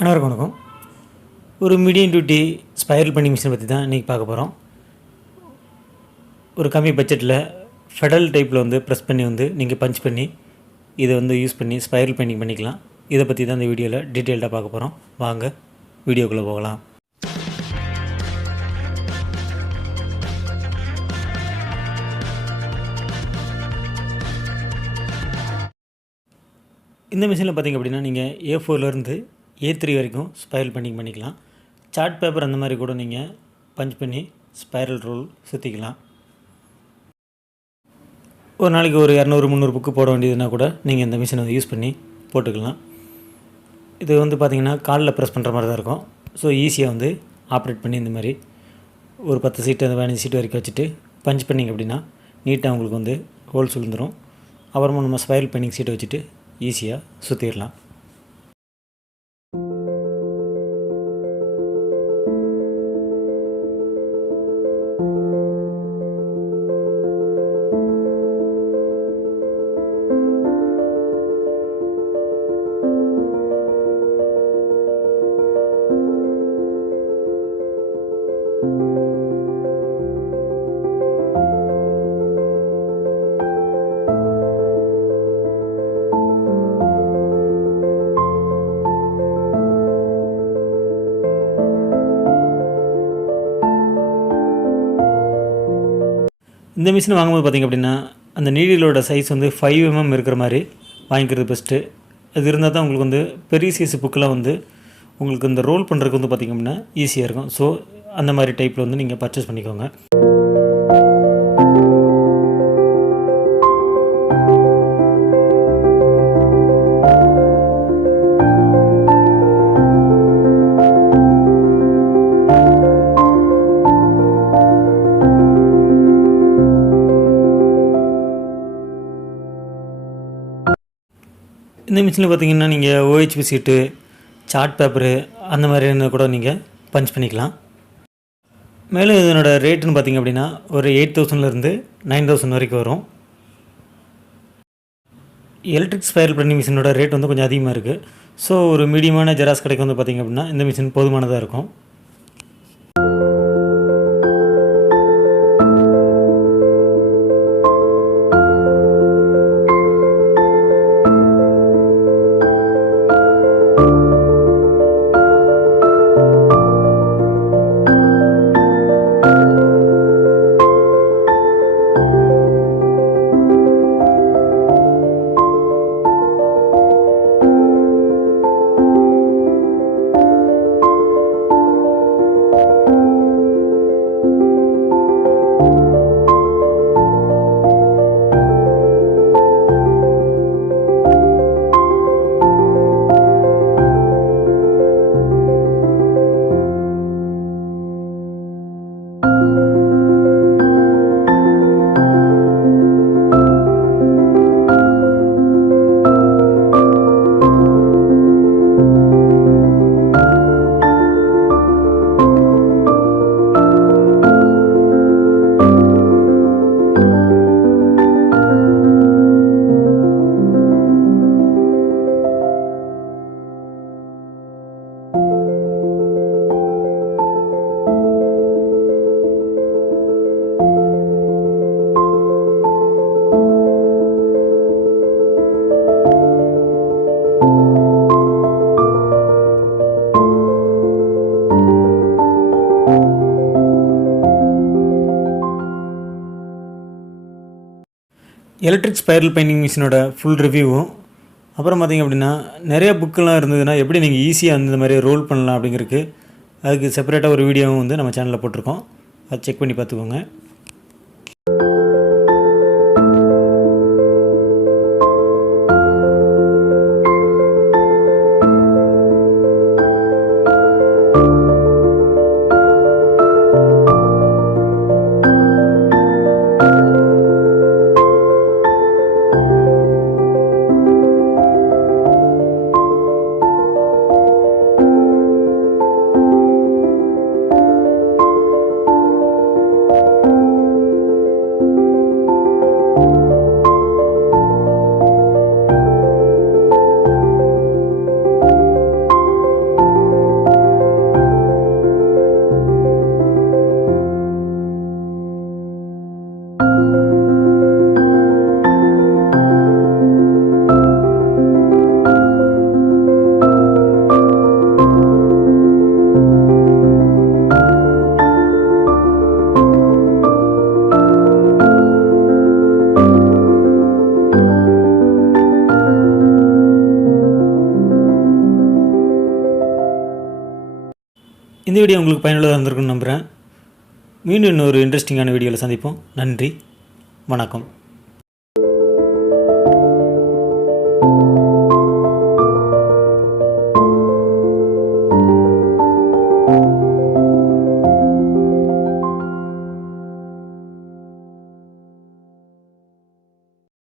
அனைவருக்கும் வணக்கம். ஒரு மீடியம் டியூட்டி ஸ்பைரல் பெண்டிங் மிஷினை பற்றி தான் இன்றைக்கி பார்க்க போகிறோம். ஒரு கம்மி பட்ஜெட்டில் ஃபெடல் டைப்பில் ப்ரெஸ் பண்ணி நீங்கள் பஞ்ச் பண்ணி இதை யூஸ் பண்ணி ஸ்பைரல் பெண்டிங் பண்ணிக்கலாம். இதை பற்றி தான் இந்த வீடியோவில் டீட்டெயில்டாக பார்க்க போகிறோம். வாங்க வீடியோக்குள்ளே போகலாம். இந்த மிஷினில் பார்த்திங்க அப்படின்னா நீங்கள் A4லேருந்து A3 வரைக்கும் ஸ்பைரல் பெண்டிங் பண்ணிக்கலாம். சார்ட் பேப்பர் அந்த மாதிரி கூட நீங்கள் பஞ்ச் பண்ணி ஸ்பைரல் ரோல் சுற்றிக்கலாம். ஒரு நாளைக்கு ஒரு 200-300 புக்கு போட வேண்டியதுன்னா கூட நீங்கள் இந்த மிஷினை யூஸ் பண்ணி போட்டுக்கலாம். இது பார்த்திங்கன்னா காலில் ப்ரெஸ் பண்ணுற மாதிரி தான் இருக்கும். ஸோ ஈஸியாக ஆப்ரேட் பண்ணி இந்த மாதிரி ஒரு 10 சீட்டு அந்த 15 சீட்டு வரைக்கும் வச்சுட்டு பஞ்ச் பண்ணிங்க அப்படின்னா நீட்டாக உங்களுக்கு ஹோல்ஸ் விழுந்துடும். அப்புறமா நம்ம ஸ்பைரல் பெண்டிங் சீட்டை வச்சுட்டு ஈஸியாக சுற்றிடலாம். இந்த மிஷின் வாங்கும்போது பார்த்திங்க அப்படின்னா அந்த நீடிலோட சைஸ் 5 mm இருக்கிற மாதிரி வாங்கிக்கிறது பெஸ்ட்டு. அது இருந்தால் தான் உங்களுக்கு பெரிய சைஸ் புக்கெலாம் உங்களுக்கு இந்த ரோல் பண்ணுறதுக்கு பார்த்திங்க அப்படின்னா ஈஸியாக இருக்கும். ஸோ அந்த மாதிரி டைப்பில் நீங்கள் பர்ச்சேஸ் பண்ணிக்கோங்க. இந்த மிஷினில் பார்த்திங்கன்னா நீங்கள் OHP சீட்டு, சார்ட் பேப்பரு அந்த மாதிரி கூட நீங்கள் பஞ்ச் பண்ணிக்கலாம். மேலும் இதனோட ரேட்டுன்னு பார்த்திங்க அப்படின்னா ஒரு 8000லேருந்து 9000 வரைக்கும் வரும். எலக்ட்ரிக் ஸ்பைரல் பெண்டிங் மிஷினோட ரேட் கொஞ்சம் அதிகமாக இருக்குது. ஸோ ஒரு மீடியமான ஜெராக்ஸ் கடைக்கு பார்த்திங்க அப்படின்னா இந்த மிஷின் போதுமானதாக இருக்கும். எலக்ட்ரிக் ஸ்பைரல் பெண்டிங் மிஷினோட ஃபுல் ரிவ்யூவும் அப்புறம் பார்த்திங்க அப்படின்னா நிறைய புக்கெலாம் இருந்ததுன்னா எப்படி நீங்கள் ஈஸியாக இந்த மாதிரி ரோல் பண்ணலாம் அப்படிங்கிறதுக்கு அதுக்கு செப்பரேட்டாக ஒரு வீடியோவும் நம்ம சேனலில் போட்டிருக்கோம். அதை செக் பண்ணி பார்த்துக்கோங்க. இந்த வீடியோ உங்களுக்கு பயனுள்ளதாக இருந்திருக்குன்னு நம்புகிறேன். மீண்டும் இன்னொரு இன்ட்ரெஸ்டிங்கான வீடியோவில் சந்திப்போம். நன்றி, வணக்கம்.